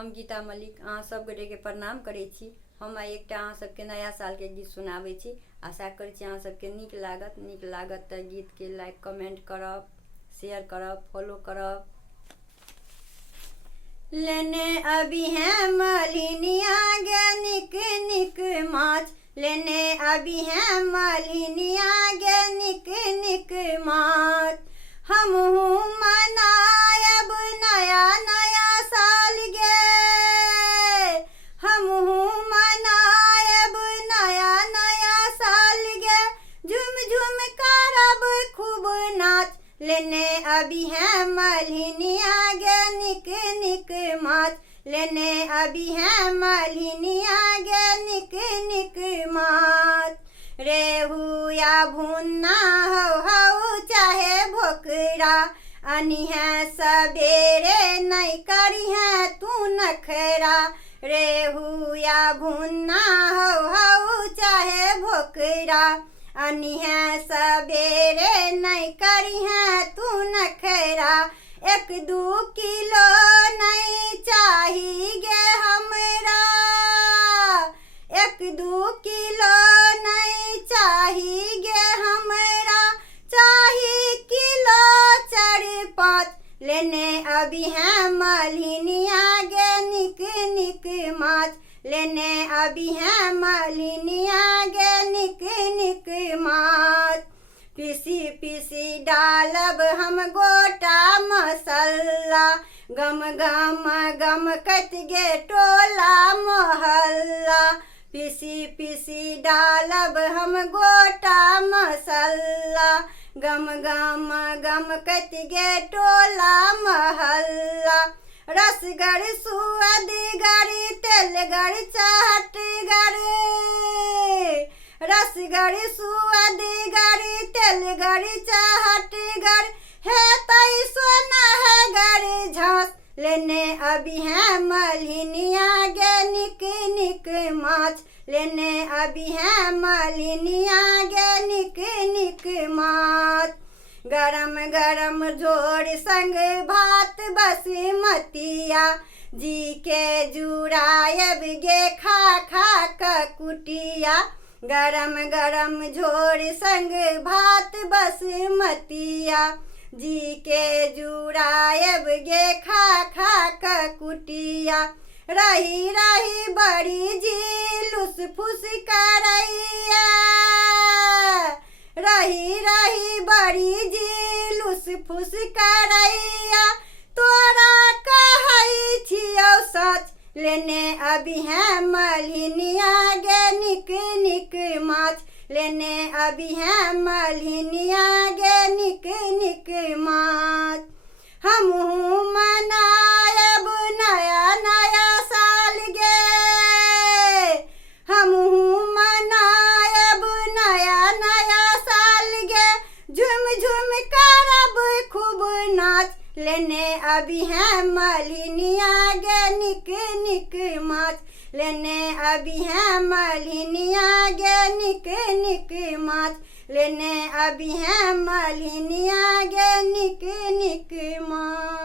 हम गीता मलिक अहाँ सब गोटे के प्रणाम करे छी। हम एकटा अहाँ सबके नया साल के गीत सुनाबै छी। आशा करै छी अहाँ सबके नीक लागत तऽ गीत के लाइक कमेंट करब, शेयर करब, फॉलो करब। लेने अभी हैं मलिनिया गे निक निक माछ, लेने अभी हैं मलिनिया गे निक निक माछ। हमहू मनायब नया नया साल गे, हमहू मनायब नया नया साल गे। झुम झुम करब खूब नाच, लेने अभी हैं मलिनिया गे निक निक माछ, लेने अभी हैं मलिनिया गे निक निक माछ। रेहू या भुन्ना हौ चाहे भोकरा, अनि है सवेरे नहीं करी है तू नखरा। रेहू या भुन्ना हौ चाहे भोकरा, अनि है सवेरे नहीं करी है तू नखरा। 1-2 किलो नहीं चाही गे हमरा, 1-2 किलो नहीं चाही गे हमरा, चाही किलो 4-5। लेने अभी हैं मलिनिया गे निक निक माछ, लेने अभी हैं मलिनिया गे निक निक माछ। पीसी पीसी डालब हम गोटा मसाला, गम गम गम कत गे टोला मोहल्ला। पीसी पीसी डालब हम गोटा मसाला, गम गम गम कत गे टोला मोहल्ला। रसगर सुअदगर तेलगर चहटगर, रसगर सुअदगर तेलगर चहटगर, है तई सोनहगर झांस। लेने अभी हैं मलिनिया गे निक निक माछ, लेने अभी हैं मलिनिया गे निक निक माछ। गरम गरम झोर संग भात बासमतिया, जी के जुड़ायब गे खा खा क कुटिया। गरम गरम झोर संग भात बासमतिया, जी के जुड़ायब गे खा खा क कुटिया। रही रही बड़ी जी लुस फुस करैया, रही रही बड़ी जी लुस फुस करैया। तोरा कहै छियौ सच, लेने अभी हैं मलिनिया गे निक निक माछ, लेने अभी हैं मलिनिया गे निक निक माछ। हमहू मनायब नया नया साल गे, हमहू मनायब नया नया साल गे। झुम झुम करब खूब नाच, लेने अभी हैं मलिनिया गे निक निक माछ, लेने अभी हैं मलिनिया गे निक निक माछ, लेने अभी हैं मलिनिया गे निक निक माछ।